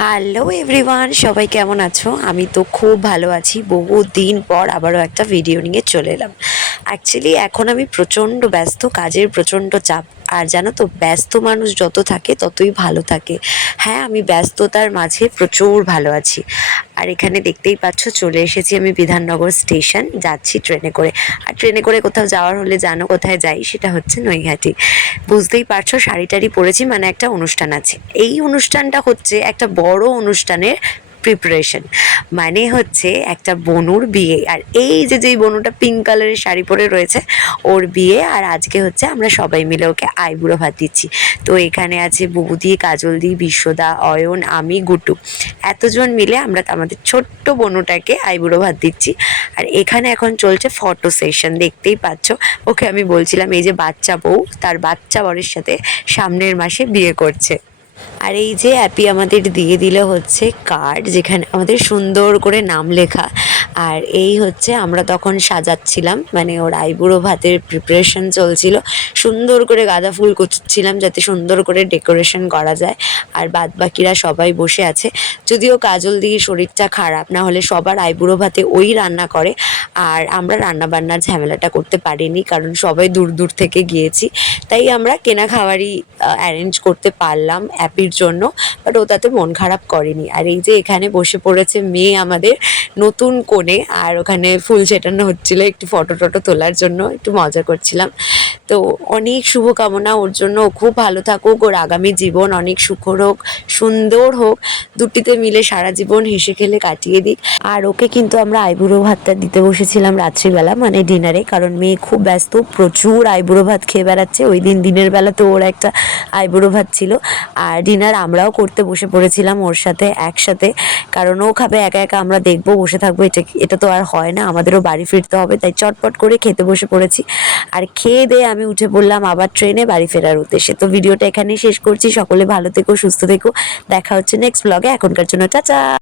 Hello everyone, সবাই কেমন আছো? আমি তো খুব ভালো আছি। বহুদিন পর আবারও একটা ভিডিও নিয়ে চলে এলাম। অ্যাকচুয়ালি এখন আমি প্রচণ্ড ব্যস্ত, কাজের প্রচণ্ড চাপ। আর জানো তো, ব্যস্ত মানুষ যত থাকে ততই ভালো থাকে। হ্যাঁ, আমি ব্যস্ততার মাঝে প্রচুর ভালো আছি। আর এখানে দেখতেই পাচ্ছ, চলে এসেছি আমি বিধাননগর স্টেশন, যাচ্ছি ট্রেনে করে। আর ট্রেনে করে কোথাও যাওয়ার হলে জানো কোথায় যাই, সেটা হচ্ছে নৈহাটি। বুঝতেই পারছো, শাড়ি টাড়ি পরেছি, মানে একটা অনুষ্ঠান আছে। এই অনুষ্ঠানটা হচ্ছে একটা বড় অনুষ্ঠানের প্রিপারেশন। মানে হচ্ছে একটা বনুর বিয়ে। আর এই যে যেই বনুটা পিঙ্ক কালারের শাড়ি পরে রয়েছে, ওর বিয়ে। আর আজকে হচ্ছে আমরা সবাই মিলে ওকে আইবুড়ো ভাত দিচ্ছি। তো এখানে আছে বৌদি, কাজলদি, বিশ্বদা, অয়ন, আমি, গুটু। এতজন মিলে আমরা আমাদের ছোট্ট বনুটাকে আইবুড়ো ভাত দিচ্ছি। আর এখানে এখন চলছে ফটো সেশন, দেখতেই পাচ্ছ। ওকে আমি বলছিলাম, এই যে বাচ্চা বউ তার বাচ্চা বরের সাথে সামনের মাসে বিয়ে করছে। আর এই যে অ্যাপি আমাদের দিয়ে দিল হচ্ছে কার্ড, যেখানে আমাদের সুন্দর করে নাম লেখা। আর এই হচ্ছে আমরা তখন সাজাচ্ছিলাম, মানে ওর আইবুড়ো ভাতের প্রিপারেশন চলছিল। সুন্দর করে গাঁদা ফুল কুচছিলাম যাতে সুন্দর করে ডেকোরেশন করা যায়। আর বাদ বাকিরা সবাই বসে আছে। যদিও কাজল দিদির শরীরটা খারাপ, না হলে সবার আইবুড়ো ভাতে ওই রান্না করে। আর আমরা রান্না বান্নার ঝামেলাটা করতে পারিনি, কারণ সবাই দূর দূর থেকে গিয়েছি। তাই আমরা কেনা খাবারই অ্যারেঞ্জ করতে পারলাম অ্যাপির জন্য। বাট ও তাতে মন খারাপ করেনি। আর এই যে এখানে বসে পড়েছে মেয়ে আমাদের, নতুন কোণে। আর ওখানে ফুল ছেটানো হচ্ছিলো একটু ফটো টটো তোলার জন্য, একটু মজা করছিলাম। তো অনেক শুভকামনা ওর জন্য। ও খুব ভালো থাকুক, ওর আগামী জীবন অনেক সুখর হোক, সুন্দর হোক। দুটিতে মিলে সারা জীবন হেসে খেলে কাটিয়ে দিক। আর ওকে কিন্তু আমরা আইবুড়ো ভাতটা দিতে বসেছিলাম রাত্রিবেলা, মানে ডিনারে, কারণ মেয়ে খুব ব্যস্ত, প্রচুর আইবুড়ো ভাত খেয়ে বেড়াচ্ছে। ওই দিন দিনের বেলা তো ওর একটা আইবুড়ো ভাত ছিল। আর ডিনার আমরাও করতে বসে পড়েছিলাম ওর সাথে একসাথে, কারণ ও খাবে একা একা, আমরা দেখবো বসে থাকবো, এটা তো আর হয় না। আমাদেরও বাড়ি ফিরতে হবে, তাই চটপট করে খেতে বসে পড়েছি। আর খেয়ে দিয়ে আমি উঠে পড়লাম আবার ট্রেনে বাড়ি ফেরার উদ্দেশ্যে। তো ভিডিওটা এখানেই শেষ করছি। সকলে ভালো থেকো, সুস্থ থেকো। দেখা হচ্ছে নেক্সট ব্লগে। এখনকার জন্য টাটা।